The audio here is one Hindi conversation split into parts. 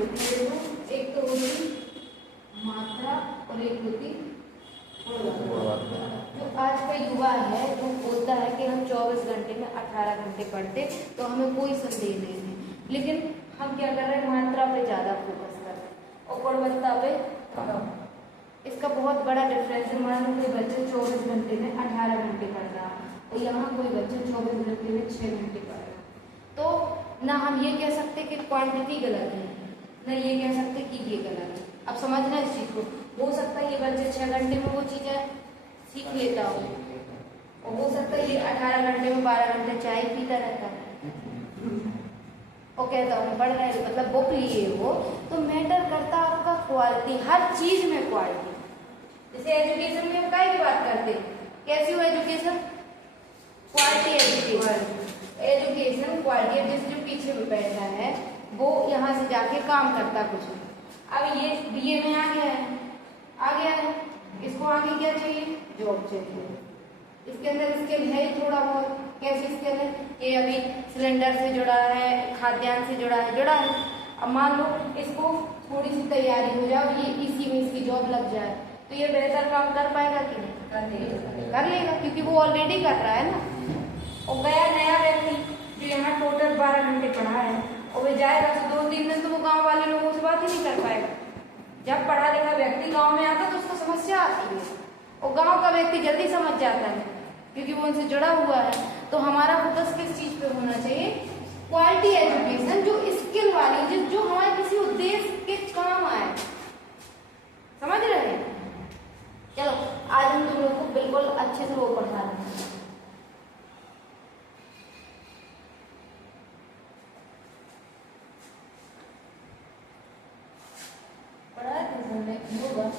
होती है, एक तो होती मात्रा और एक होती गुणवत्ता। जो आज का युवा है वो बोलता है कि हम 24 घंटे में 18 घंटे पढ़ते, तो हमें कोई संदेह नहीं है, लेकिन हम क्या कर रहे हैं, मात्रा पे ज़्यादा फोकस कर रहे हैं और गुणवत्ता पे कम। इसका बहुत बड़ा डिफरेंस है। मान लो कोई बच्चा 24 घंटे में 18 घंटे पढ़ रहा है और यहाँ कोई बच्चा 24 घंटे में 6 घंटे पढ़ रहा है, तो ना हम ये कह सकते कि क्वांटिटी गलत है, ना ये कह सकते कि ये गलत है। अब समझना इस चीज़ को, हो सकता है ये बच्चे 6 घंटे में वो चीज़ें सीख लेता हो, और हो सकता है ये 18 घंटे में 12 घंटे चाय पीता रहता है और कहता हूँ पढ़ रहे, मतलब बुक लिए हो। तो मैटर करता आपका क्वालिटी, हर चीज में क्वालिटी। जैसे एजुकेशन में हम क्या की बात करते, कैसी हो education, quality education, education quality. जैसे जो पीछे में बैठा है वो यहाँ से जाके काम करता कुछ, अब ये बीए में आ गया है, इसको आगे क्या चाहिए, जॉब चाहिए। इसके अंदर स्किल है ही थोड़ा बहुत, कैसी स्किल है, ये अभी सिलेंडर से जुड़ा है, खाद्यान्न से जुड़ा है। अब मान लो इसको थोड़ी सी तैयारी हो जाए, ये इसी में इसकी जॉब लग जाए, तो ये बेहतर काम कर पाएगा कि नहीं, कर लेगा, क्योंकि वो ऑलरेडी कर रहा है ना। और गया नया व्यक्ति जो यहाँ टोटल 12 घंटे पढ़ा है और वे जाएगा तो 2-3 दिन तो वो गाँव वाले लोगों से बात ही नहीं कर पाएगा। जब पढ़ा लिखा व्यक्ति गाँव में आता है तो उसको समस्या आती है, और गाँव का व्यक्ति जल्दी समझ जाता है क्योंकि वो उनसे जुड़ा हुआ है। तो हमारा फोकस किस चीज पे होना चाहिए, क्वालिटी एजुकेशन, जो स्किल वाली, जो हमारे किसी उद्देश्य के काम आए। समझ रहे हैं? चलो आज हम तुम लोग को बिल्कुल अच्छे से वो पढ़ा रहे हैं। पढ़ा होगा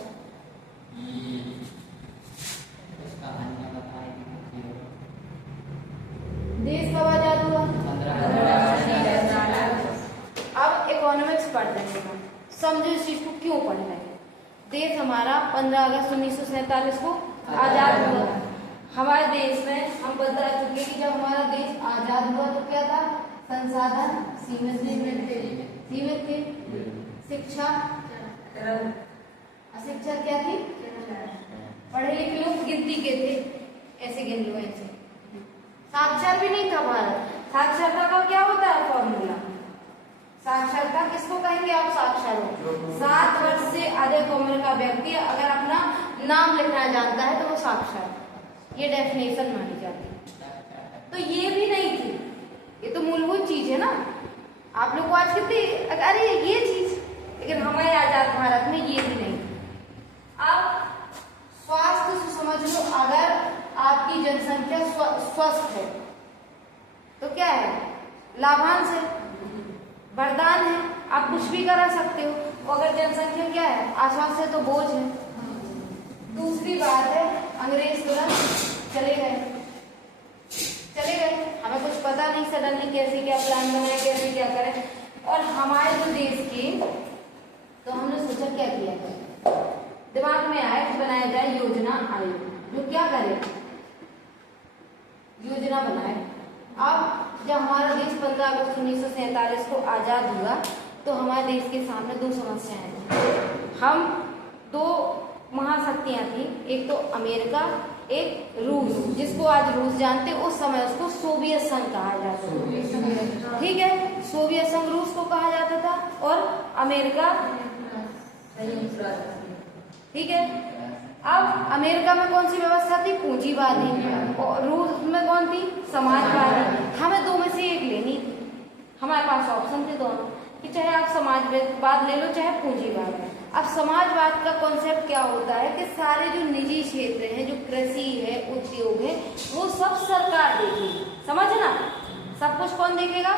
देश कब आजाद हुआ, अब इकोनॉमिक्स पढ़ रहे हैं, समझो इस चीज को क्यों पढ़ रहे हैं। देश हमारा 15 अगस्त 1947 को आजाद हुआ। हमारे देश में हम बता चुके कि जब हमारा देश आजाद हुआ तो क्या था, संसाधन सीमित थे, शिक्षा अशिक्षा क्या थी, पढ़े लिखे लोग गिनती के थे, ऐसे गिन लो ऐसे। साक्षर भी नहीं था भारत। साक्षरता का क्या होता है फॉर्मूला, साक्षरता किसको कहेंगे आप, साक्षर हो 7 वर्ष से अधिक उम्र का व्यक्ति अगर अपना नाम लिखना जानता है तो वो साक्षर, ये डेफिनेशन मानी जाती है। तो ये भी नहीं थी, ये तो मूलभूत चीज है ना। आप लोग को आज कितनी, अरे ये चीज, लेकिन हमारे आजाद भारत में ये भी नहीं। अब स्वास्थ्य से समझ लो, अगर आपकी जनसंख्या स्वस्थ है तो क्या है, लाभांश है, वरदान है, आप कुछ भी करा सकते हो। अगर जनसंख्या क्या है, अस्वस्थ है तो बोझ है। दूसरी बात है, अंग्रेज तुरंत चले गए, हमें कुछ पता नहीं सडनली कैसे क्या प्लान बनाए, कैसे क्या करें। और हमारे जो देश की, तो हमने सोचा क्या किया जाए, दिमाग में आया कि बनाया जाए योजना आयोग, जो क्या करे, योजना बनाए। अब जब हमारा देश 15 अगस्त 1947 को आजाद हुआ तो हमारे देश के सामने 2 समस्याएं थी। हम 2 महाशक्तियां थी, एक तो अमेरिका, एक रूस, जिसको आज रूस जानते, उस समय उसको सोवियत संघ कहा जाता था। ठीक है, सोवियत संघ रूस को कहा जाता था और अमेरिका, ठीक है। अब अमेरिका में कौन सी व्यवस्था थी, पूंजीवादी, और रूस में कौन थी, समाजवादी। हमें 2 में से एक लेनी थी, हमारे पास ऑप्शन थे दोनों, कि चाहे आप समाजवाद ले लो चाहे पूंजीवाद। अब समाजवाद का कॉन्सेप्ट क्या होता है कि सारे जो निजी क्षेत्र हैं, जो कृषि है, उद्योग है, वो सब सरकार देखेगी। समझना, सब कुछ कौन देखेगा,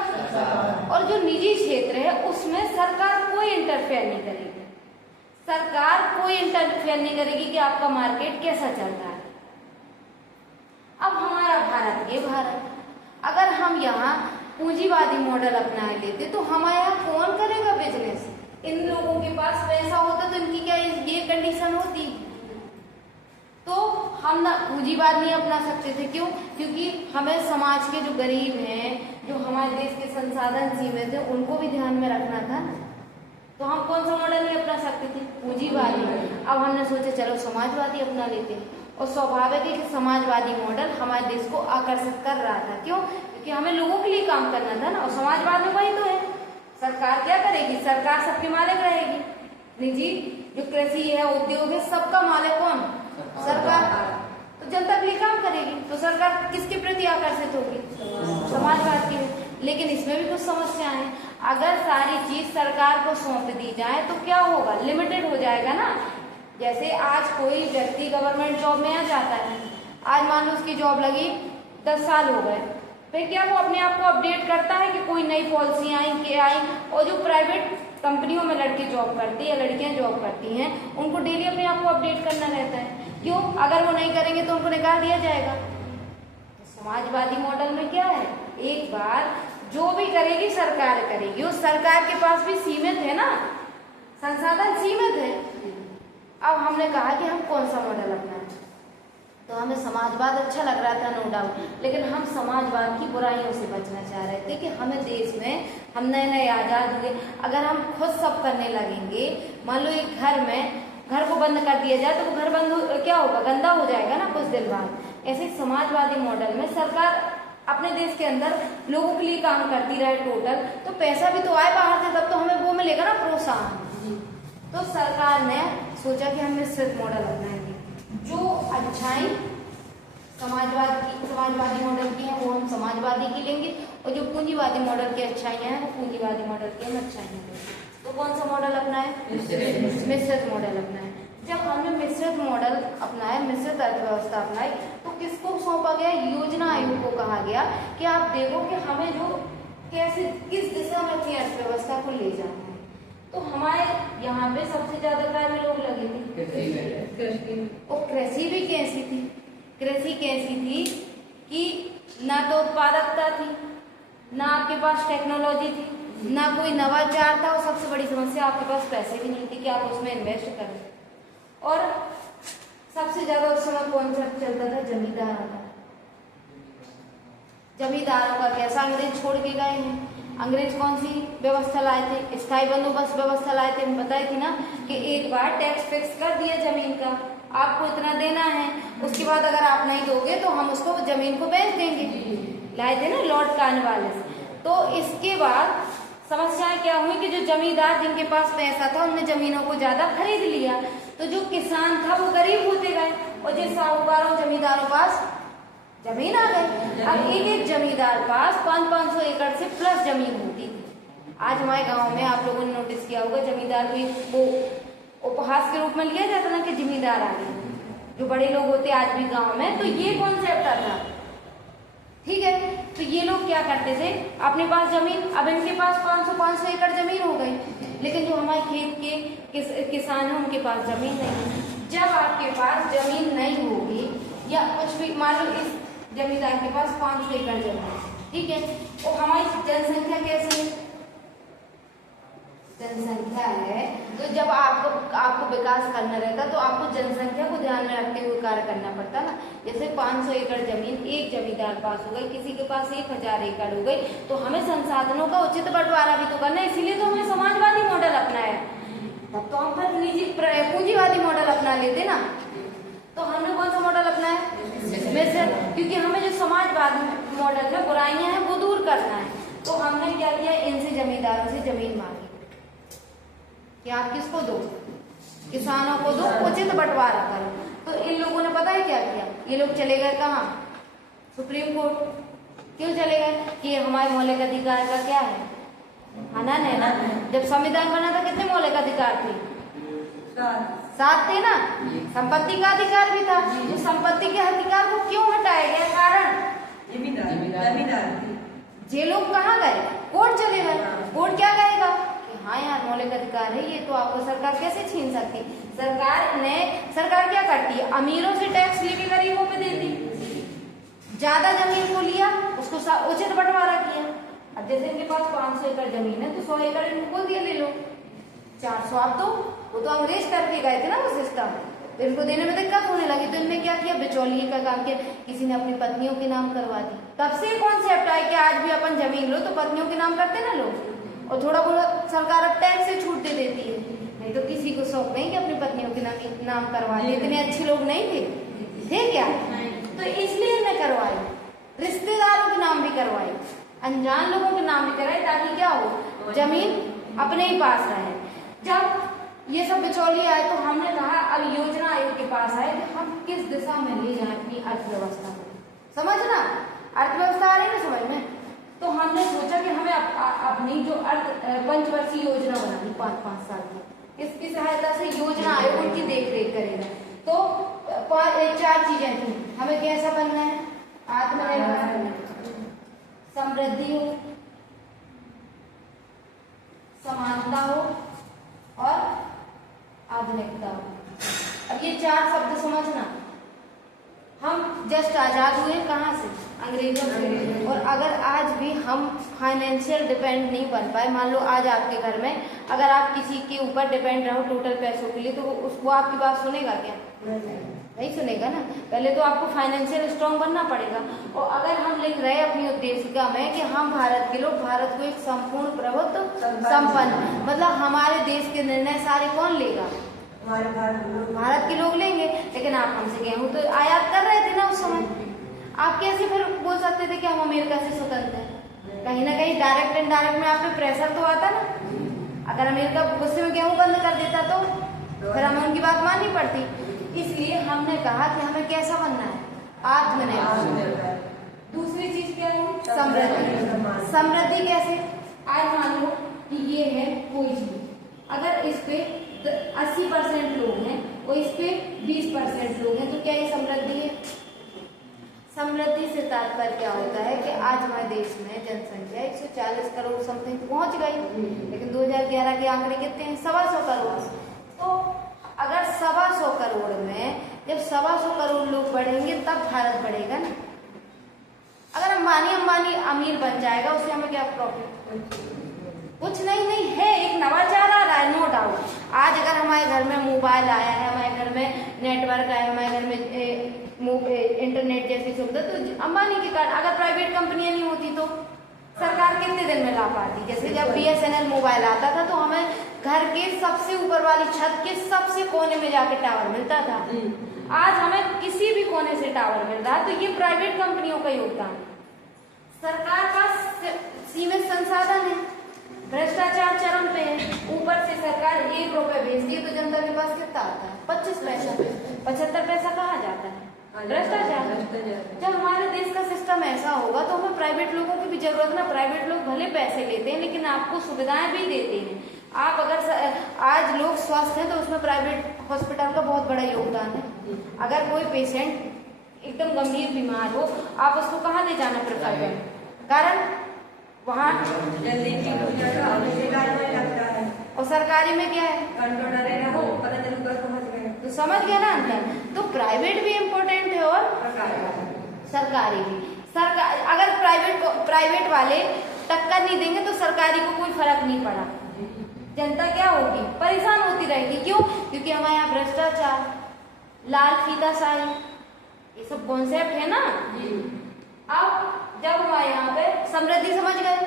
और जो निजी क्षेत्र है उसमें सरकार कोई इंटरफेयर नहीं करेगी। सरकार कोई इंटरफेयर नहीं करेगी कि आपका मार्केट कैसा चल रहा है। अब हमारा भारत, ये भारत, अगर हम यहाँ पूंजीवादी मॉडल अपना लेते तो हमारे यहाँ कौन करेगा बिजनेस। इन लोगों के पास पैसा होता तो इनकी क्या ये कंडीशन होती, तो हम ना पूंजीवाद नहीं अपना सकते थे। क्यों? क्योंकि हमें समाज के जो गरीब हैं, जो हमारे देश के संसाधन सीमित हैं, उनको भी ध्यान में रखना था। तो हम कौन सा मॉडल नहीं अपना सकते थे? पूंजीवादी। अब हमने सोचा चलो समाजवादी अपना लेते हैं, और स्वाभाविक है कि समाजवादी मॉडल हमारे देश को आकर्षित कर रहा था। क्यों? क्योंकि हमें लोगों के लिए काम करना था ना, और समाजवाद में वही तो है। सरकार क्या करेगी? सरकार सबकी मालिक रहेगी। निजी जो कृषि है, उद्योग है, सबका मालिक कौन? सरकार। तो जनता के लिए काम करेगी, तो सरकार किसके प्रति आकर्षित होगी? समाजवाद की। लेकिन इसमें भी कुछ समस्याएं हैं। अगर सारी चीज सरकार को सौंप दी जाए तो क्या होगा? लिमिटेड हो जाएगा ना। जैसे आज कोई व्यक्ति गवर्नमेंट जॉब में आ जाता है, आज मान लो उसकी जॉब लगी 10 साल हो गए, फिर क्या वो अपने आप को अपडेट करता है कि कोई नई पॉलिसी आई क्या आई? और जो प्राइवेट कंपनियों में लड़के जॉब करते हैं या लड़कियां जॉब करती हैं, उनको डेली अपने आप को अपडेट करना रहता है। क्यों? अगर वो नहीं करेंगे तो उनको निकाल दिया जाएगा। तो समाजवादी मॉडल में क्या है? एक बार जो भी करेगी सरकार करेगी, उस सरकार के पास भी सीमित है ना, संसाधन सीमित है। अब हमने कहा कि हम कौन सा मॉडल अपनाएं, तो हमें समाजवाद अच्छा लग रहा था, नो डाउट, लेकिन हम समाजवाद की बुराइयों से बचना चाह रहे थे कि हमें देश में हम नए नए आजाद हुए, अगर हम खुद सब करने लगेंगे, मान लो एक घर में घर को बंद कर दिया जाए तो वो घर बंद क्या होगा? गंदा हो जाएगा ना कुछ दिन बाद। ऐसे समाजवादी मॉडल में सरकार अपने देश के अंदर लोगों के लिए काम करती रहे टोटल, तो पैसा भी तो आए बाहर से, तब तो हमें वो मिलेगा ना, प्रोत्साहन। तो सरकार ने सोचा कि हम मिश्रित मॉडल अपनाएंगे। जो अच्छाई समाजवादी मॉडल की है वो हम समाजवादी की लेंगे, और जो पूंजीवादी मॉडल की अच्छाइयाँ हैं वो पूंजीवादी मॉडल की हम अच्छाइयाँ लेंगे। तो कौन सा मॉडल अपनाए? मिश्रित मॉडल अपनाए। जब हमने मिश्रित मॉडल अपनाया, मिश्रित अर्थव्यवस्था अपनाई, तो किसको सौंपा गया? योजना आयोग को कहा गया कि आप देखो कि हमें जो कैसे किस दिशा में अपनी अर्थव्यवस्था को ले जाना है। तो हमारे यहाँ पे सबसे ज्यादा काय में लोग लगे थे? और कृषि भी कैसी थी? कृषि कैसी थी कि ना तो उत्पादकता थी, ना आपके पास टेक्नोलॉजी थी, ना कोई नवाचार था, और सबसे बड़ी समस्या आपके पास पैसे भी नहीं थे कि आप उसमें इन्वेस्ट करें। और सबसे ज्यादा उस समय कॉन्सेप्ट चलता था जमींदारों का। जमींदारों का कैसा? अंग्रेज छोड़ के गए हैं। अंग्रेज कौन सी व्यवस्था लाए थे? स्थायी बंदोबस्त व्यवस्था लाए थे। बताई थी ना कि एक बार टैक्स फिक्स कर दिया जमीन का, आपको इतना देना है, उसके बाद अगर आप नहीं दोगे तो हम उसको जमीन को बेच देंगे। लाए थे ना लॉर्ड कॉर्नवालिस। तो इसके बाद समस्याएं क्या हुई कि जो जमींदार जिनके पास पैसा था उनने जमीनों को ज्यादा खरीद लिया, तो जो किसान था वो गरीब होते गए, और जिन साहूकारों जमींदारों पास जमीन आ गई। अब एक एक जमींदार पास 500-500 एकड़ से प्लस जमीन होती थी। आज हमारे गांव में आप लोगों ने नोटिस किया होगा, जमींदार को वो उपहास के रूप में लिया जाता ना कि जमींदार आ गए, जो बड़े लोग होते आज भी गांव में, तो ये कॉन्सेप्ट आता। ठीक है, तो ये लोग क्या करते थे? अपने पास जमीन, अब इनके पास 500-500 एकड़ जमीन हो गई, लेकिन जो हमारे खेत के किसान हैं उनके पास जमीन नहीं। जब आपके पास जमीन नहीं होगी, या कुछ भी मान लो इस जमींदार के पास 500 एकड़ जमीन, ठीक है, और हमारी जनसंख्या कैसी है? जनसंख्या है, तो जब आपको विकास करना रहता तो आपको जनसंख्या को ध्यान में रखते हुए कार्य करना पड़ता ना। जैसे 500 एकड़ जमीन एक जमींदार पास हो गई, किसी के पास 1000 एकड़ हो गई, तो हमें संसाधनों का उचित बंटवारा भी तो करना है, इसीलिए तो हमने समाजवादी मॉडल अपनाया। तब तो हम फिर निजी पूंजीवादी मॉडल अपना लेते ना। तो हमने कौन सा मॉडल अपनाया? मिश्रित, क्योंकि हमें जो समाजवाद मॉडल में बुराइयां हैं वो दूर करना है। तो हमने क्या किया? इनसे जमींदारों से जमीन मांगी कि आप किसको दो? किसानों को दो, उचित बंटवारा करो। तो इन लोगों ने पता है क्या किया? ये लोग चले गए कहाँ? Supreme court. क्यों चले गए? कि हमारे मौलिक अधिकार का क्या है? हनन है ना। जब संविधान बना था कितने मौलिक अधिकार थे? 7 थे ना। संपत्ति का अधिकार भी था। तो संपत्ति के अधिकार को क्यों हटाया गया? कारण जमींदार। जे लोग कहाँ गए? कोर्ट चले गए। कोर्ट क्या कहेगा? हाँ यार, मौलिक अधिकार है ये, तो आपको सरकार कैसे छीन सकती? सरकार क्या करती है? अमीरों से टैक्स लेके गरीबों पे देती। ज्यादा जमीन को लिया, उसको उचित बंटवारा किया। अब जैसे इनके पास 500 एकड़ जमीन है तो 100 एकड़ इनको दिया, ले लो 400 आप दो। वो तो अंग्रेज करके गए थे ना वो सिस्टम, तो इनको देने में दिक्कत होने लगी, तो इनमें क्या किया? बिचौलिए का काम किया, किसी ने अपनी पत्नियों के नाम करवा दी। तब से कॉन्सेप्ट आया कि आज भी अपन जमीन लो तो पत्नियों के नाम करते ना लोग, और थोड़ा बहुत सरकार अब टैक्स से छूट दे देती है, नहीं तो किसी को शौक नहीं कि अपनी पत्नियों के नाम करवा ले। इतने अच्छे लोग नहीं थे क्या? तो इसलिए मैं करवाई, रिश्तेदारों के नाम भी करवाई, अनजान लोगों के नाम भी कराए, ताकि क्या हो, जमीन अपने ही पास रहे। जब ये सब बिचौलिए आए तो हमने कहा अब योजना आयोग के पास आए कि हम किस दिशा में ले जाए अपनी अर्थव्यवस्था को। समझना, अर्थव्यवस्था आ रही है ना समझ में। तो हमने सोचा कि हमें अपनी जो पंचवर्षीय योजना बनानी 5-5 साल की, इसकी सहायता से योजना आयोग उनकी देख रेख करेगा। तो 4 चीजें थी, हमें कैसा बनना है, आत्मनिर्भर, समृद्धि हो, समानता हो और आधुनिकता हो। अब ये 4 शब्द समझना। हम जस्ट आजाद हुए कहाँ से, अंग्रेजों से, और अगर आज भी हम फाइनेंशियल डिपेंड नहीं बन पाए, मान लो आज आपके घर में अगर आप किसी के ऊपर डिपेंड रहो टोटल पैसों के लिए, तो वो आपकी बात सुनेगा क्या? नहीं सुनेगा ना। पहले तो आपको फाइनेंशियल स्ट्रांग बनना पड़ेगा। और अगर हम लिख रहे हैं अपनी उद्देशिका में कि हम भारत के लोग, भारत को एक संपूर्ण प्रभुत्व संपन्न, मतलब हमारे देश के निर्णय सारे कौन लेगा, भारत के लोग लेंगे। लेकिन आप हमसे गेहूं तो आयात कर रहे थे ना उस समय, आप कैसे फिर बोल सकते थे कि हम अमेरिका से स्वतंत्र हैं? कहीं ना कहीं डायरेक्ट एंड डायरेक्ट में आप पे प्रेशर तो आता ना। अगर अमेरिका गुस्से में गेहूं बंद कर देता तो फिर हमें उनकी बात माननी पड़ती। इसलिए हमने कहा कि हमें कैसा बनना है, आत्मनिर्भर। दूसरी चीज क्या है, समृद्धि। समृद्धि कैसे, आज मान लो कि ये है कोई चीज, अगर इस पे 80% लोग हैं और इस पे 20% लोग हैं, तो क्या ये समृद्धि है? समृद्धि से तात्पर्य क्या होता है कि आज हमारे देश में जनसंख्या 140 करोड़ समथिंग पहुंच गई, लेकिन 2011 के आंकड़े कितने हैं, 125 करोड़। तो अगर 125 करोड़ में जब 125 करोड़ लोग बढ़ेंगे तब भारत बढ़ेगा ना। अगर अंबानी अमीर बन जाएगा, उससे हमें क्या प्रॉफिट? कुछ नहीं है। एक नवाचार आ रहा है, नो डाउट। आज अगर हमारे घर में मोबाइल आया है, हमारे घर में नेटवर्क आया, हमारे घर में इंटरनेट जैसी सुविधा, तो अंबानी के कारण। अगर प्राइवेट कंपनियां नहीं होती तो सरकार कितने दिन में ला पाती? जैसे जब BSNL मोबाइल आता था तो हमें घर के सबसे ऊपर वाली छत के सबसे कोने में जाके टावर मिलता था। आज हमें किसी भी कोने से टावर मिल रहा है, तो ये प्राइवेट कंपनियों का योगदान। सरकार का सीमित संसाधन है, भ्रष्टाचार चरम पे है, ऊपर से सरकार 1 रुपए भेजती है तो जनता के पास कितना आता है, 25 पैसा। 75 पैसा कहाँ जाता है? भ्रष्टाचार। जब हमारे देश का सिस्टम ऐसा होगा तो हमें प्राइवेट लोगों की भी जरूरत ना। प्राइवेट लोग भले पैसे लेते हैं लेकिन आपको सुविधाएं भी देते हैं। आप अगर आज लोग स्वस्थ हैं तो उसमें प्राइवेट हॉस्पिटल का बहुत बड़ा योगदान है। अगर कोई पेशेंट एकदम गंभीर बीमार हो, आप उसको कहाँ ले जाना प्रेफर करें? कारण वहाँ और सरकारी में क्या है, तो समझ गया ना अंतर। तो प्राइवेट भी इम्पोर्टेंट है और सरकारी भी। अगर प्राइवेट वाले टक्कर नहीं देंगे तो सरकारी को कोई फर्क नहीं पड़ा। जनता क्या होगी, परेशान होती रहेगी। क्यों? क्योंकि हमारे यहाँ भ्रष्टाचार, लाल फीताशाही, ये सब कॉन्सेप्ट है ना। अब जब हमारे यहाँ पे समृद्धि समझ गए,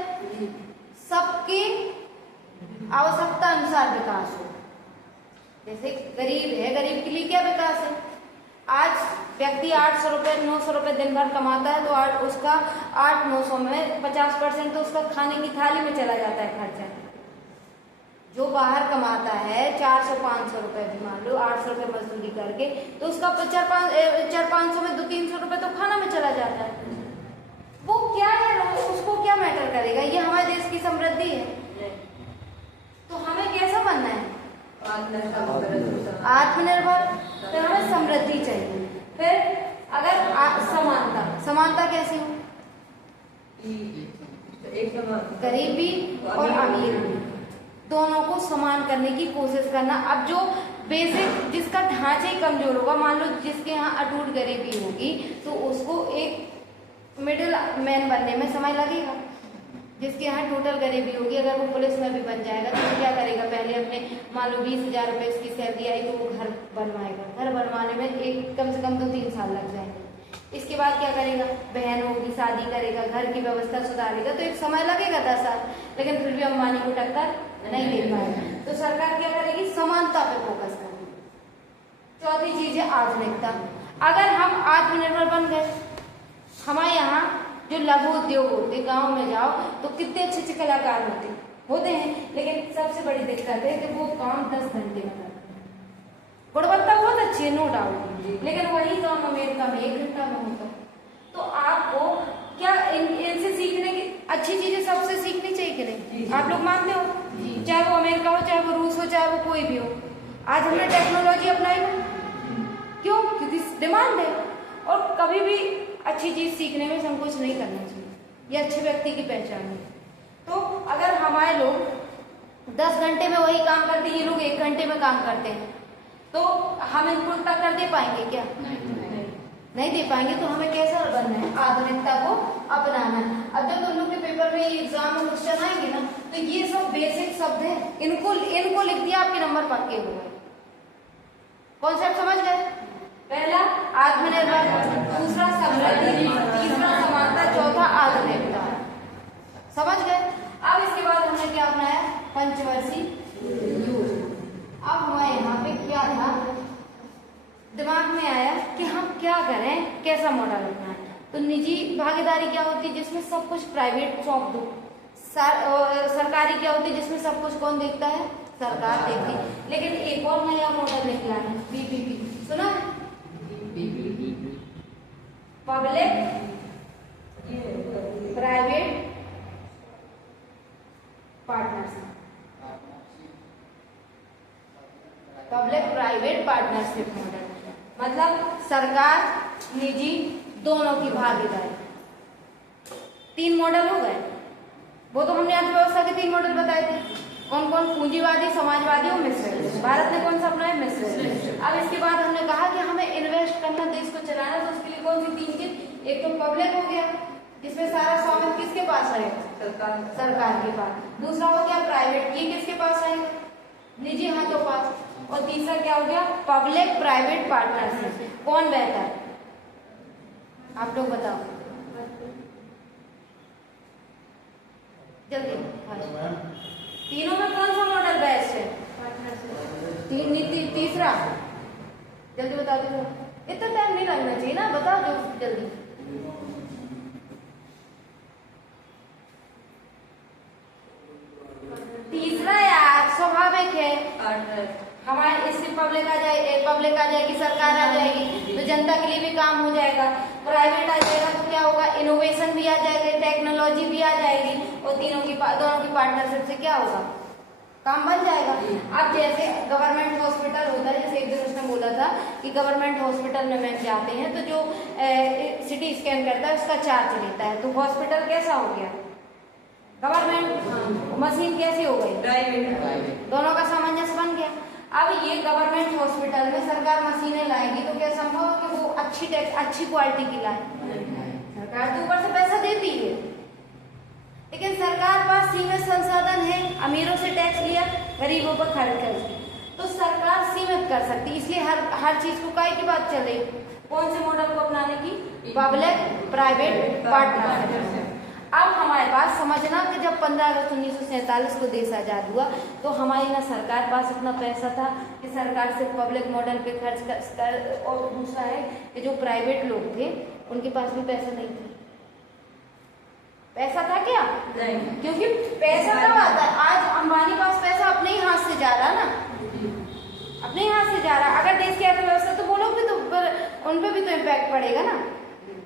सबकी आवश्यकता अनुसार विकास हो। जैसे गरीब है, गरीब के लिए क्या विकास है? आज व्यक्ति 800 रुपए 900 रुपए दिन भर कमाता है तो उसका 800-900 में 50% तो उसका खाने की थाली में चला जाता है खर्चा। जो बाहर कमाता है 400-500 रुपए भी, मान लो 800 रुपए मजदूरी करके, तो उसका 400-500 में 200-300 रुपए तो खाना में चला जाता है। वो क्या है, उसको क्या मैटर करेगा? ये हमारे देश की समृद्धि है। तो हमें कैसा बनना है? आत्मनिर्भर। तो हमें समृद्धि चाहिए। फिर अगर समानता कैसे हो? गरीब भी और अमीर भी, दोनों को समान करने की कोशिश करना। अब जो बेसिक जिसका ढांचा ही कमजोर होगा, मान लो जिसके यहाँ अटूट गरीबी होगी, तो उसको एक मिडिल मैन बनने में समय लगेगा। जिसके यहाँ टोटल गरीबी होगी, अगर वो पुलिस में भी बन जाएगा तो वो क्या करेगा? पहले अपने मान लो 20,000 रुपए इसकी सैलरी आई तो वो घर बनवाएगा। घर बनवाने में कम से कम 2-3 साल लग जाएंगे। इसके बाद क्या करेगा, बहन होगी, शादी करेगा, घर की व्यवस्था सुधारेगा, तो एक समय लगेगा 10 साल, लेकिन फिर भी अंबानी को टक्कर नहीं दे पाएगा। तो सरकार क्या करेगी, समानता पे फोकस करेगी। चौथी चीज है आधुनिकता। अगर हम आत्मनिर्भर बन गए, हमारे यहाँ जो लघु उद्योग होते, गांव में जाओ तो कितने अच्छे अच्छे कलाकार होते हैं, लेकिन सबसे बड़ी दिक्कत है कि वो काम 10 घंटे में करते हैं। गुणवत्ता बहुत अच्छी है, नो डाउट, लेकिन वही काम अमेरिका में 1 घंटा में होता है। तो आपको क्या इनसे सीखने की अच्छी चीजें सबसे सीखनी चाहिए कि नहीं? आप लोग मानते हो? चाहे वो अमेरिका हो, चाहे वो रूस हो, चाहे वो कोई भी हो। आज हमने टेक्नोलॉजी अपनाई ना, क्यों? क्योंकि डिमांड है। और कभी भी अच्छी चीज सीखने में संकोच नहीं करना चाहिए, ये अच्छे व्यक्ति की पहचान है। तो अगर हमारे लोग 10 घंटे में वही काम करते, ये लोग 1 घंटे में काम करते हैं, तो हम इनको टक्कर दे पाएंगे क्या? नहीं दे पाएंगे। तो हमें कैसा बनना है, आधुनिकता को अपनाना है। अब जब तुम लोग के पेपर में एग्जाम में क्वेश्चन आएंगे ना, तो ये सब बेसिक शब्द है, इनको लिख दिया, आपके नंबर पक्के हो गए। कॉन्सेप्ट समझ गए? पहला आत्मनिर्भर, दूसरा समृद्धि, तीसरा समानता, चौथा आधुनिकता। समझ गए? अब इसके बाद हमने क्या अपनाया, पंचवर्षीय योजना। अब हमारे यहाँ पे क्या था, दिमाग में आया कि हम क्या करें, कैसा मॉडल अपनाएं। तो निजी भागीदारी क्या होती है, जिसमें सब कुछ प्राइवेट सौंप दो। सरकारी क्या होती है, जिसमें सब कुछ कौन देखता है, सरकार देखती है। लेकिन एक और नया मॉडल निकला है, पीपीपी, सुना है? Public private partnership, public private partnership model. मतलब सरकार निजी दोनों की भागीदारी। 3 मॉडल हो गए। वो तो हमने अर्थव्यवस्था के 3 मॉडल बताए थे, कौन कौन? पूंजीवादी, समाजवादी और मिश्रित। भारत ने कौन सा अपनाया? मिश्रित। अब इसके बाद हमने कहा कि हमें इन्वेस्ट करना, देश को चलाना, तो उसके लिए कौन सी 3 चीज? एक तो पब्लिक हो गया, जिसमें सारा स्वामित्व किसके पास है? सरकार के पास। दूसरा हो गया प्राइवेट, ये किसके पास है? निजी हाथों पास। और तीसरा क्या हो गया? Public private partnership. कौन बेहतर है, आप लोग बताओ जल्दी। तीनों में कौन सा मॉडल बेस्ट है? तीसरा, जल्दी बता दो। इतना टाइम नहीं लगना चाहिए ना, बताओ जो जल्दी। तीसरा यार स्वाभाविक है, हमारे इससे पब्लिक आ जाएगी, सरकार आ जाएगी, तो जनता के लिए भी काम हो जाएगा। प्राइवेट आ जाएगा तो क्या होगा, इनोवेशन भी आ जाएगा, टेक्नोलॉजी भी आ जाएगी, और दोनों की पार्टनरशिप से क्या होगा, काम बन जाएगा। अब जैसे गवर्नमेंट हॉस्पिटल होता है, जैसे एक दिन उसने बोला था कि गवर्नमेंट हॉस्पिटल में मैम जाते हैं तो जो सिटी स्कैन करता है उसका चार्ज लेता है। तो हॉस्पिटल कैसा हो गया, गवर्नमेंट, मशीन कैसी हो गई, प्राइवेट, दोनों का सामंजस्य बन गया। अब ये गवर्नमेंट हॉस्पिटल में सरकार मशीनें लाएगी तो क्या संभव है कि वो अच्छी क्वालिटी की लाए? सरकार तो ऊपर से पैसा देती है, लेकिन सरकार पास सीमित संसाधन है, अमीरों से टैक्स लिया, गरीबों पर खर्च कर, तो सरकार सीमित कर सकती, इसलिए हर चीज को काय की बात चल रही, कौन से मॉडल को अपनाने की, पब्लिक प्राइवेट पार्टनरशिप। अब हमारे पास समझना कि जब 15 अगस्त 1947 को देश आजाद हुआ तो हमारी ना सरकार पास इतना पैसा था कि सरकार सिर्फ पब्लिक मॉडल पे खर्च कर, और दूसरा है कि जो प्राइवेट लोग थे उनके पास भी पैसा नहीं था। पैसा था क्या? नहीं, क्योंकि पैसा कब आता है, आज अंबानी पास पैसा अपने ही हाथ से जा रहा ना, अपने ही हाथ से जा रहा। अगर देश की अर्थव्यवस्था तो वो लोग भी तो उन पे भी तो इम्पैक्ट पड़ेगा ना।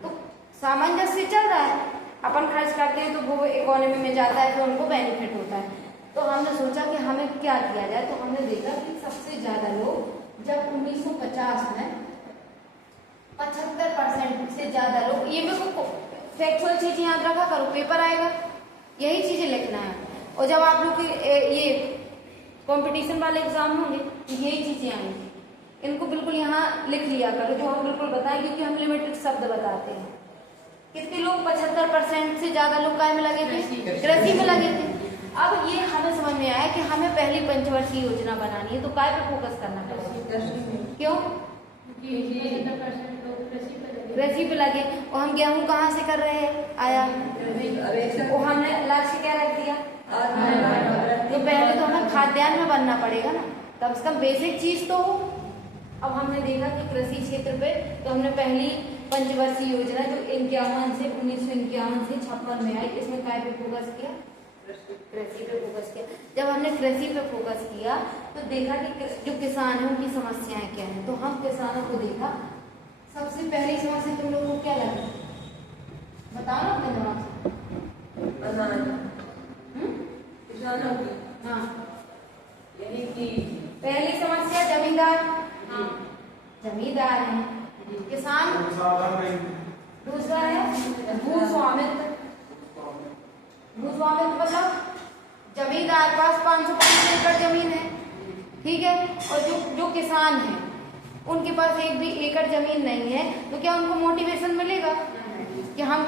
तो सामंजस्य चल रहा है, अपन खर्च करते हैं तो वो इकोनॉमी में जाता है तो उनको बेनिफिट होता है। तो हमने सोचा कि हमें क्या किया जाए, तो हमने देखा कि सबसे ज्यादा लोग जब 1950 में 75% से ज्यादा लोग, ये मेरे को फैक्चुअल चीजें याद रखा करो, पेपर आएगा यही चीजें लिखना है, और जब आप लोग ये कंपटीशन वाले एग्जाम होंगे यही चीजें आएंगी, इनको बिल्कुल यहाँ लिख लिया करो जो हम बिल्कुल बताएं, क्योंकि हम लिमिटेड शब्द बताते हैं। कितने लोग 75% से ज्यादा लोग काय में लगे थे, कृषि में लगे थे। अब ये हमें समझ में आया कि हमें पहली पंचवर्षीय योजना बनानी है, तो काय पे फोकस करना पड़ेगा, क्यों? कृषि पे लगे। और हम गेहूं कहाँ से कर रहे हैं आया, और हमने लक्ष्य क्या रख दिया, तो पहले तो हमें खाद्यान्न में बनना पड़ेगा ना, कम से कम बेसिक चीज तो हो। अब हमने देखा कि कृषि क्षेत्र पे तो हमने पहली पंचवर्षीय योजना जो 1951 से 56 में आई, इसमें काय पे फोकस किया, कृषि पे फोकस किया। जब हमने कृषि पे फोकस किया तो देखा कि जो किसान है उनकी समस्याएं क्या हैं। तो हम किसानों को देखा, सबसे पहली समस्या तुम लोगों को क्या लगी, बताओ ना अपने दिमाग से। हाँ, यानी कि पहली समस्या जमींदार, जमींदार है, किसान, दूसरा है भूस्वामित्व। भूस्वामित्व मतलब जमींदार पास 525 एकड़ जमीन है, ठीक है, और जो किसान है उनके पास एक भी एकड़ जमीन नहीं है, तो क्या उनको मोटिवेशन मिलेगा कि हम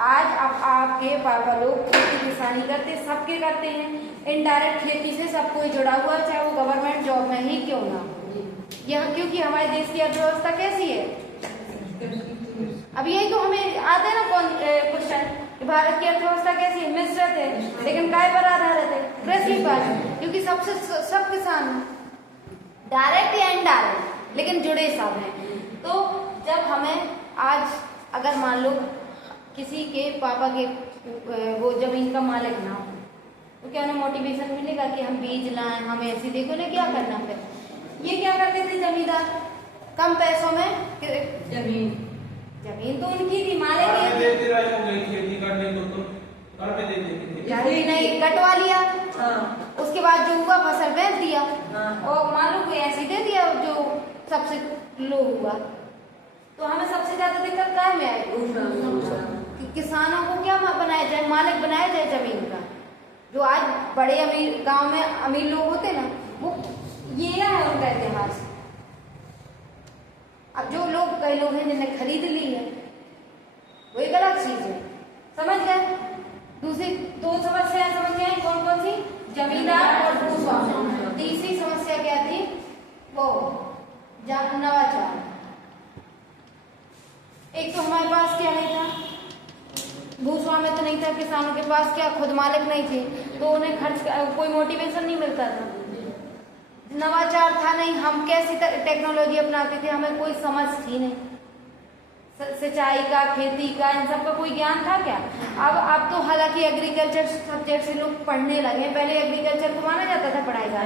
आज आपके पापा लोग खेती किसानी करते, सबके करते हैं, इनडायरेक्ट खेती से सब कोई जुड़ा हुआ है, चाहे वो गवर्नमेंट जॉब में ही क्यों ना हो। यह क्योंकि हमारे देश की अर्थव्यवस्था कैसी है, अब यही तो हमें आते हैं ना क्वेश्चन, भारत की अर्थव्यवस्था कैसी है, मिश्रित है, लेकिन काय पर आधारित है, कृषि पर, क्योंकि सब किसान डायरेक्ट या इनडायरेक्ट लेकिन जुड़े सब हैं। तो जब हमें आज अगर मान लो किसी के पापा के वो जमीन का मालिक ना हो, तो क्या उन्हें मोटिवेशन मिलेगा कि हम बीज लाएं, हम ऐसी देखो ने क्या करना। फिर ये क्या करते थे जमींदार, कम पैसों में जमीन तो उनकी थी, मालिक खेती करने को तो कर पे दे देते नहीं, कटवा लिया, उसके बाद जो हुआ फसल बेच दिया, और मान लो कोई ऐसी दे दिया जो सबसे लो हुआ। तो हमें सबसे ज्यादा दिक्कत क्या में आई, किसानों को क्या बनाया जाए, मालिक बनाया जाए जमीन का। जो आज बड़े अमीर गांव में अमीर लोग होते ना, वो ये है उनका इतिहास। अब जो लोग, कई लोग हैं जिन्हें खरीद ली है, वो एक अलग चीज है, समझ गए। दूसरी दो समस्याएं समझ में आई, कौन कौन सी, जमींदार और भूस्वामी। तीसरी समस्या क्या थी, वो नवाचार। एक तो हमारे पास क्या नहीं था, भूस्वामित्व तो नहीं था, किसानों के पास क्या खुद मालिक नहीं थे, तो उन्हें खर्च कोई मोटिवेशन नहीं मिलता था। नवाचार था नहीं, हम कैसी टेक्नोलॉजी अपनाते थे, हमें कोई समझ थी नहीं, सिंचाई का, खेती का, इन सब का कोई ज्ञान था क्या। अब तो हालांकि एग्रीकल्चर सब्जेक्ट से लोग पढ़ने लगे, पहले एग्रीकल्चर को माना जाता था पढ़ाई का,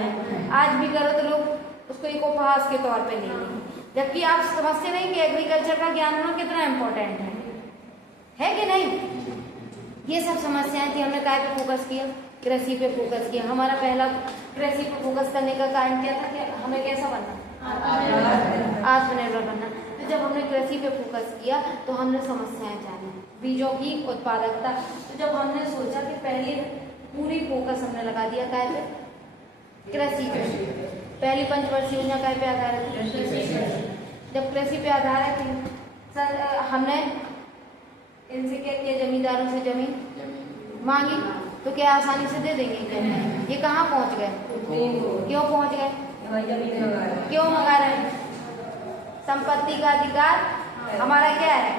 आज भी करो तो लोग उसको एक उपहास के तौर पे ले लें, जबकि आप समझते नहीं कि एग्रीकल्चर का ज्ञान होना कितना इम्पोर्टेंट है कि नहीं। ये सब समस्याएं थी, हमने काय पे फोकस किया, कृषि पे फोकस किया। हमारा पहला कृषि पे फोकस करने का कारण क्या था कि हमें कैसा बनना, आत्मनिर्भर बनना। तो जब हमने कृषि पे फोकस किया तो हमने समस्याएं जानी, बीजों की उत्पादकता। तो जब हमने सोचा कि पहले पूरी फोकस हमने लगा दिया काय पे, कृषि पे। पहली पंचवर्षीय योजना काय पे आधारित है, जब कृषि पे आधारित थी, हमने इनसे क्या किया, जमींदारों से जमीन मांगी, तो क्या आसानी से दे देंगे क्या, ये कहाँ पहुँच गए, क्यों पहुँच गए, क्यों मंगा रहे हैं। संपत्ति का अधिकार हमारा क्या है,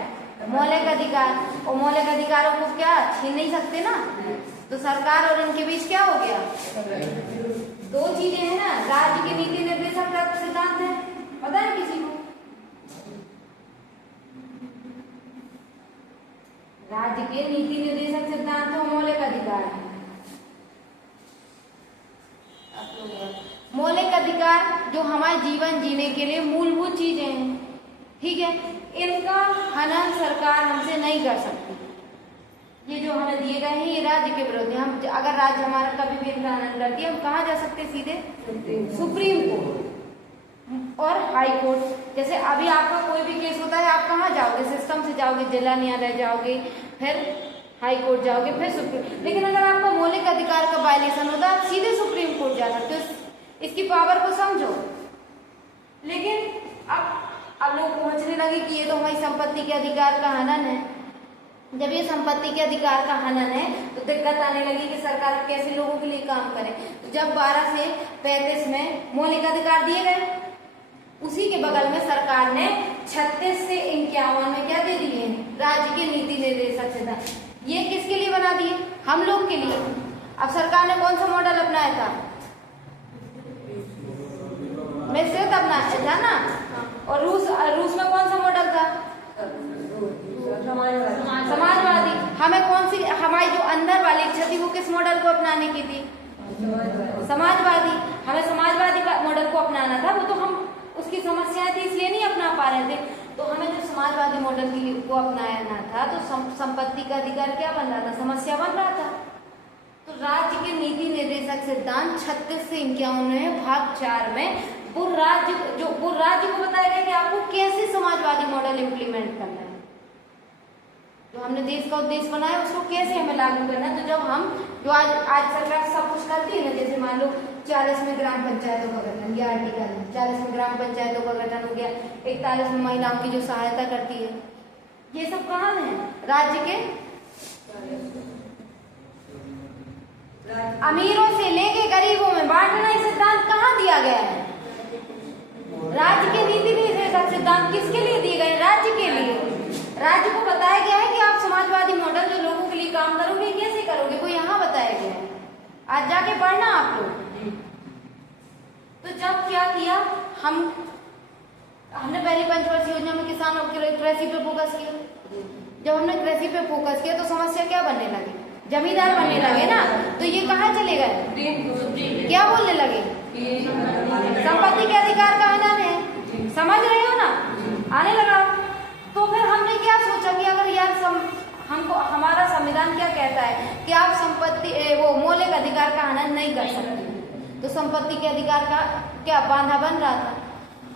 मौलिक अधिकार, और मौलिक अधिकारों को क्या छीन नहीं सकते ना। तो सरकार और इनके बीच क्या हो गया, दो चीजें हैं ना, राज्य की नीति निर्देशक का सिद्धांत है, पता है किसी को, राज्य के नीति निर्देशक सिद्धांत और मौलिक अधिकार है। मौलिक अधिकार जो हमारे जीवन जीने के लिए मूलभूत चीजें हैं, ठीक है, इनका हनन सरकार हमसे नहीं कर सकती। ये जो हमें दिए गए हैं ये राज्य के विरुद्ध है। हम अगर राज्य हमारा कभी भी इनका हनन करती है, हम कहाँ जा सकते, सीधे सुप्रीम कोर्ट और हाई कोर्ट। जैसे अभी आपका कोई भी केस होता है, आप कहाँ जाओगे, सिस्टम से जाओगे, जिला न्यायालय जाओगे, फिर हाई कोर्ट जाओगे, फिर सुप्रीम। लेकिन अगर आपका मौलिक अधिकार का वायलेशन होता है, आप सीधे सुप्रीम कोर्ट जा सकते हो। इसकी पावर को समझो। लेकिन अब लोग पहुंचने लगे कि ये तो हमारी संपत्ति के अधिकार का हनन है। जब ये संपत्ति के अधिकार का हनन है तो दिक्कत आने लगी कि सरकार कैसे लोगों के लिए काम करे। तो जब 12 से 35 में मौलिक अधिकार दिए गए, उसी के बगल में सरकार ने 36 से 51 में क्या दे दिए हैं, राज्य के नीति निर्देशक सिद्धांत। ये किसके लिए बना दिए, हम लोग के लिए। अब सरकार ने कौन सा मॉडल अपनाया था, मिश्रित अपनाया था ना, और रूस में कौन सा मॉडल था, समाजवादी। हमें कौन सी, हमारी जो अंदर वाली इच्छा थी वो किस मॉडल को अपनाने की थी, समाजवादी। हमें समाजवादी का मॉडल को अपनाना था, वो तो हम उसकी समस्याएं थी इसलिए नहीं अपना पा रहे थे। तो हमें जब समाजवादी मॉडल को अपनाना था तो संपत्ति का अधिकार क्या बन रहा था, समस्या बन रहा था। तो राज्य के नीति निर्देशक सिद्धांत 36 से 51 में भाग 4 में वो राज्य को बताया गया कि आपको कैसे समाजवादी मॉडल इम्प्लीमेंट करना है, जो हमने देश का उद्देश्य बनाया उसको कैसे हमें लागू करना है। तो जब हम जो आज सरकार सब कुछ करती है ना, जैसे मान लो 40वें ग्राम पंचायतों का गठन, ये आर्टिकल 40वें ग्राम पंचायतों का गठन हो गया, 41 में महिलाओं की जो सहायता करती है, ये सब कहाँ है, राज्य के अमीरों से लेके गरीबों में बांटना। ये सिद्धांत कहाँ दिया गया है, राज्य के नीति निर्देशक सिद्धांत किसके लिए दिए गए, राज्य के लिए। राज्य को बताया गया है कि आप समाजवादी मॉडल जो लोगों के लिए काम करोगे कैसे करोगे, वो यहाँ बताया गया है, आज जाके पढ़ना आप लोग। तो जब क्या किया, हमने पहली पंचवर्षीय योजना में किसानों के कृषि पे फोकस किया। जब हमने कृषि पे फोकस किया तो समस्या क्या बनने लगी, जमींदार बनने लगे ना। तो ये कहाँ चले गए, क्या बोलने लगे, संपत्ति के अधिकार का हनन है, समझ रहे हो ना, आने लगा। तो फिर हमने क्या सोचा कि अगर यार हमको हमारा संविधान क्या कहता है कि आप संपत्ति वो मौलिक अधिकार का हनन नहीं कर सकते, तो संपत्ति के अधिकार का क्या बांधा बन रहा था।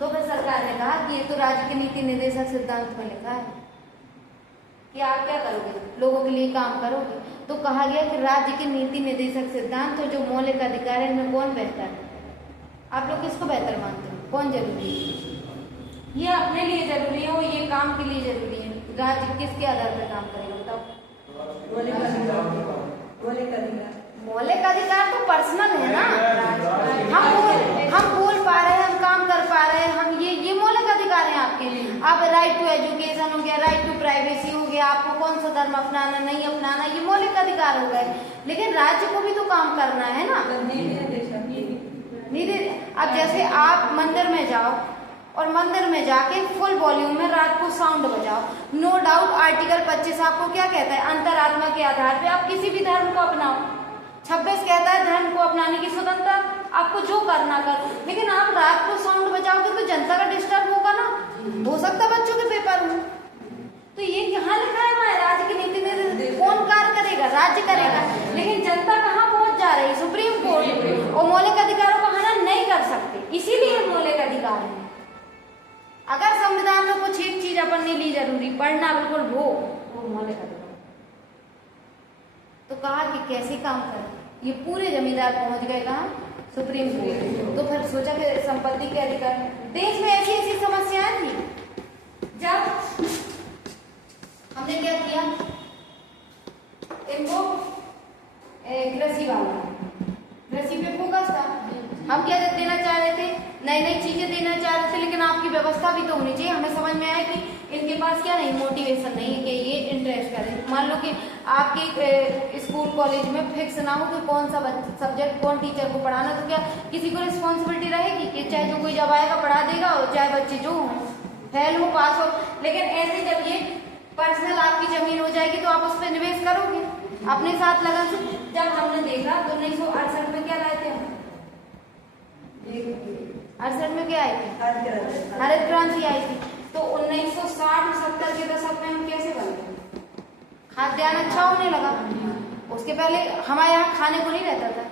तो फिर सरकार ने कहा कि ये तो राज्य के नीति निर्देशक सिद्धांत में लिखा है कि आप क्या करोगे, लोगों के लिए काम करोगे। तो कहा गया कि राज्य के नीति निर्देशक सिद्धांत और जो मौलिक अधिकार है इनमें कौन बेहतर है, आप लोग किसको बेहतर मानते हो, कौन जरूरी है, ये अपने लिए जरूरी है और ये काम के लिए जरूरी है। राज्य किसके आधार पर काम करेगा बताओ, मौलिक अधिकार तो पर्सनल है ना, हम बोल पा रहे हैं, हम काम कर पा रहे हैं, हम ये मौलिक अधिकार है आपके। आप राइट टू एजुकेशन हो गया, राइट टू प्राइवेसी हो गया, आपको कौन सा धर्म अपनाना नहीं अपनाना, ये मौलिक अधिकार हो गए। लेकिन राज्य को भी तो काम करना है ना। अब जैसे आप मंदिर में जाओ और मंदिर में जाके फुल वॉल्यूम में रात को साउंड बजाओ, नो डाउट आर्टिकल 25 आपको क्या कहता है, अंतरात्मा के आधार पे आप किसी भी धर्म को अपनाओ। 26 कहता है धर्म को अपनाने की स्वतंत्रता, आपको जो करना कर। लेकिन आप रात को साउंड बजाओगे तो जनता का डिस्टर्ब होगा ना, हो सकता है बच्चों के पेपर हो। तो ये यहाँ लिखा है हमारे राज्य की नीति में, कौन कार्य करेगा, राज्य करेगा। लेकिन जनता कहाँ पहुंच जा रही, सुप्रीम कोर्ट, और मौलिक अधिकारों का हनन नहीं कर सकते, इसीलिए मौलिक अधिकार है। अगर संविधान में कुछ एक चीज अपन ने ली जरूरी पढ़ना बिल्कुल वो मौलिक अधिकार। तो कहा कि कैसे काम करें, ये पूरे जमींदार पहुंच गए कहाँ, सुप्रीम कोर्ट। तो फिर सोचा कि संपत्ति के अधिकार, देश में ऐसी ऐसी समस्याएं थी। जब हमने क्या किया, इनको कृषि पे फोकस था। हम क्या देना चाह रहे थे, नई नई चीजें देना चाह रहे थे, लेकिन आपकी व्यवस्था भी तो होनी चाहिए। हमें समझ में आया कि इनके पास क्या नहीं, मोटिवेशन नहीं है कि ये इंटरेस्ट करें। मान लो कि आपके स्कूल कॉलेज में फिक्स ना हो कि कौन सा सब्जेक्ट कौन टीचर को पढ़ाना, तो क्या किसी को रिस्पॉन्सिबिलिटी रहेगी कि चाहे जो कोई जब आएगा पढ़ा देगा, और चाहे बच्चे जो हो फेल हो पास हो। लेकिन ऐसे जब ये पर्सनल आपकी जमीन हो जाएगी तो आप उस पर निवेश करोगे अपने साथ लगन से। जब हमने देखा तो 1968 में क्या लाए थे हम, 68 में क्या आई थी, हरित क्रांति आई थी। तो 1960-70 के दशक में हम कैसे बन गए, खाद्यान्न अच्छा होने लगा। उसके पहले हमारे यहाँ खाने को नहीं रहता था,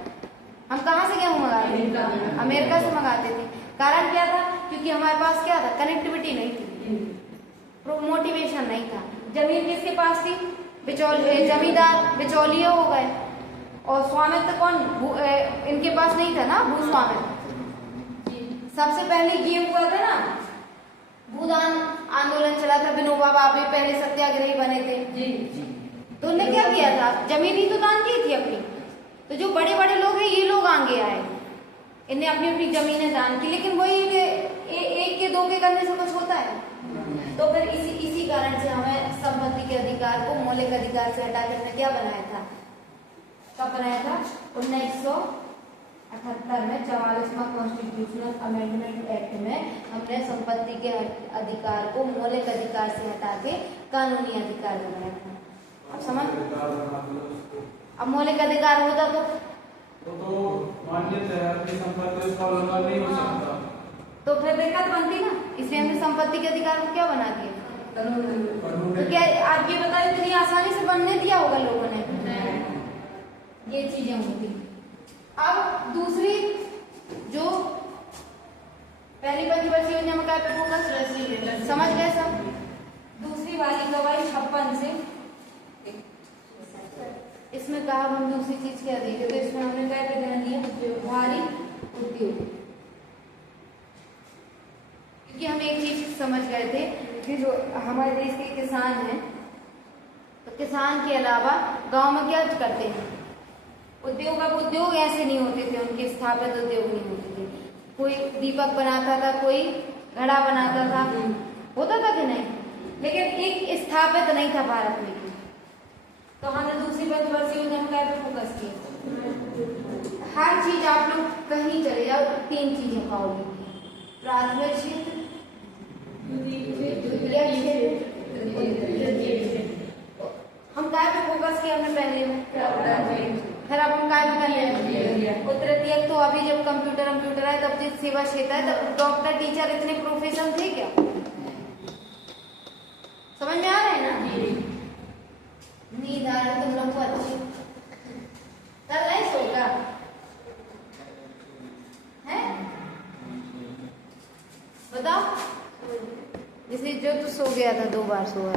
हम कहाँ से गेहूँ मंगाते थे, अमेरिका से मंगाते थे। कारण क्या था, क्योंकि हमारे पास क्या था, कनेक्टिविटी नहीं थी, मोटिवेशन नहीं था। जमीन किसके पास थी, जमींदार बिचौलिए हो गए, और स्वामित्व कौन, इनके पास नहीं था ना, भू स्वामित्व। सबसे पहले ये हुआ था ना, भूदान आंदोलन चला था, विनोबा भावे पहले सत्याग्रही बने थे जी। तो उन्होंने क्या किया था, जमीन ही तो दान की थी अपनी। तो जो बड़े बड़े लोग हैं ये लोग आगे आए, इन्हें अपनी अपनी जमीनें दान की। लेकिन वही एक के दो के करने से कुछ होता है, तो फिर इसी कारण से हमें संपत्ति के अधिकार को मौलिक अधिकार से हटा के हमने क्या बनाया था, कब बनाया था, 1978 में 44वां कॉन्स्टिट्यूशनल अमेंडमेंट एक्ट में हमने संपत्ति के अधिकार को मौलिक अधिकार से हटा के कानूनी अधिकार बनाया था। अब समझ, अब मौलिक अधिकार होता तो मान्यता है कि संपत्ति उसका उल्लंघन नहीं हो सकता, तो फिर दिक्कत बनती ना, इसलिए हमने संपत्ति के अधिकार को क्या बना दिया, तो क्या आप ये बताओ इतनी आसानी से बनने दिया होगा लोगों ने, ये चीजें होती। अब दूसरी जो पहली पंचवर्षीय योजना में क्या फोकस, समझ गए सब। दूसरी वाली गवाही 56 से, इसमें कहा हम दूसरी चीज क्या देंगे, तो इसमें हमने क्या पे ध्यान दिया, भारी उद्योग, क्योंकि हम एक चीज समझ गए थे कि जो हमारे देश के किसान हैं, तो किसान के अलावा गांव में क्या करते हैं, उद्योग। अब उद्योग ऐसे नहीं होते थे, उनके स्थापित उद्योग नहीं होते थे, कोई दीपक बनाता था, कोई घड़ा बनाता था, होता था कि नहीं, लेकिन एक स्थापित नहीं था भारत में। तो हमने दूसरी पंचवर्षीय योजना में क्या पे फोकस किया, हर चीज आप लोग कहीं चले जाओ 3 चीजें पाओगे, प्राथमिक क्षेत्र, द्वितीय क्षेत्र, हम काय पे फोकस किया हमने पहले में, फिर अब हम काय पे कर रहे हैं, तृतीय। तो अभी जब कंप्यूटर है, तब जब सेवा क्षेत्र है, तब डॉक्टर टीचर इतने प्रोफेशन थे क्या, समझ में आ रहा है ना, नींद आ रही तुम लोग को अच्छी, कल नहीं सोगा है, बताओ, जैसे जो तू सो गया था 2 बार सोया,